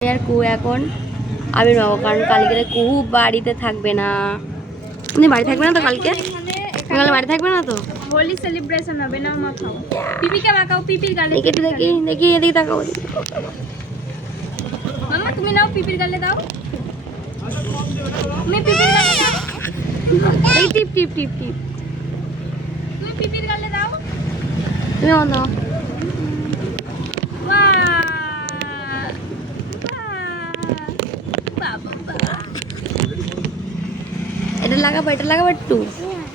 আর কুহু এখন আবির বাবু, কারণ কালকে কুহু বাড়িতে থাকবে না। তুমি বাড়ি থাকবে না তো কালকে? কালকে বাড়ি থাকবে না তো? হোলি সেলিব্রেশন হবে না, মাখাও পিপিকে মাখাও, পিপির গালে। একটু দেখি দেখি, এদিকে তাকাও। মামা তুমি নাও, পিপির গালে দাও। তুমি পিপির গালে দাও। এই টিপ টিপ টিপ টিপ। তুমি পিপির গালে দাও। তুমি আমার দাও। বাহ বাহ। এটা লাগাবো, এটা লাগাবো একটু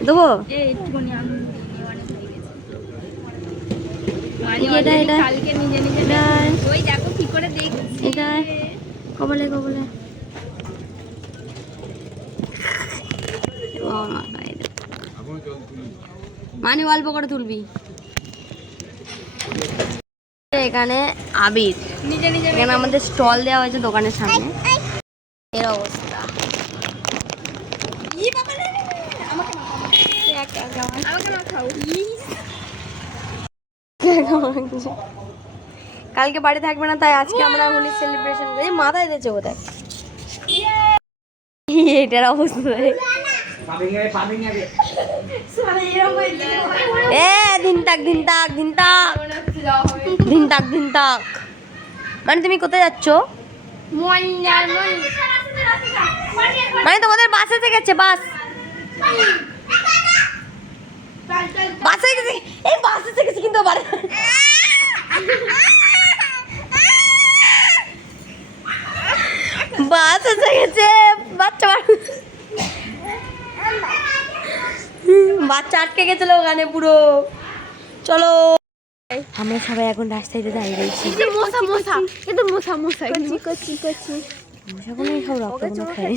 দেবো। এই একটুখানি আমি অনেক হয়ে গেছে। এটা এটা কালকে নিজে নিজে ওই দেখো কি করে দেখছি। এটা কবলে কবলে। মানে অল্প করে তুলবি। এখানে আবির, নিজে নিজে এখানে আমাদের স্টল দেওয়া হয়েছে দোকানের সামনে। এর অবস্থা আমাকে মাখাও। কালকে বাড়ি থাকবে না, তাই আজকে আমরা হোলি সেলিব্রেশন করি। মাথায় দিয়েছে কোথায় এটার অবস্থা। এ দিন তাক দিন তাক দিন তাক দিন তাক দিন তাক। মানে তুমি কোথায় যাচ্ছ? মানে তোমাদের বাস এসে গেছে। বাস বাস এসে গেছে। এই বাস এসে গেছে কিন্তু বাড়ি। বাস এসে গেছে। বাচ্চা বাচ্চা আটকে গেছিল ওখানে পুরো। চলো আমরা সবাই এখন রাস্তায় দাঁড়িয়ে রয়েছি। মশা মশা, এটা মশা মশা, কচি কচি কচি মশাগুলো সব রক্তগুলো খাই।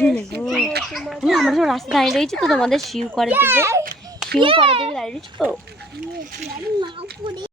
আমরা সব রাস্তায় দাঁড়িয়ে রয়েছি তো, তোমাদের শিউ করে দেবে, শিউ করে দেবে দাঁড়িয়ে রয়েছি তো।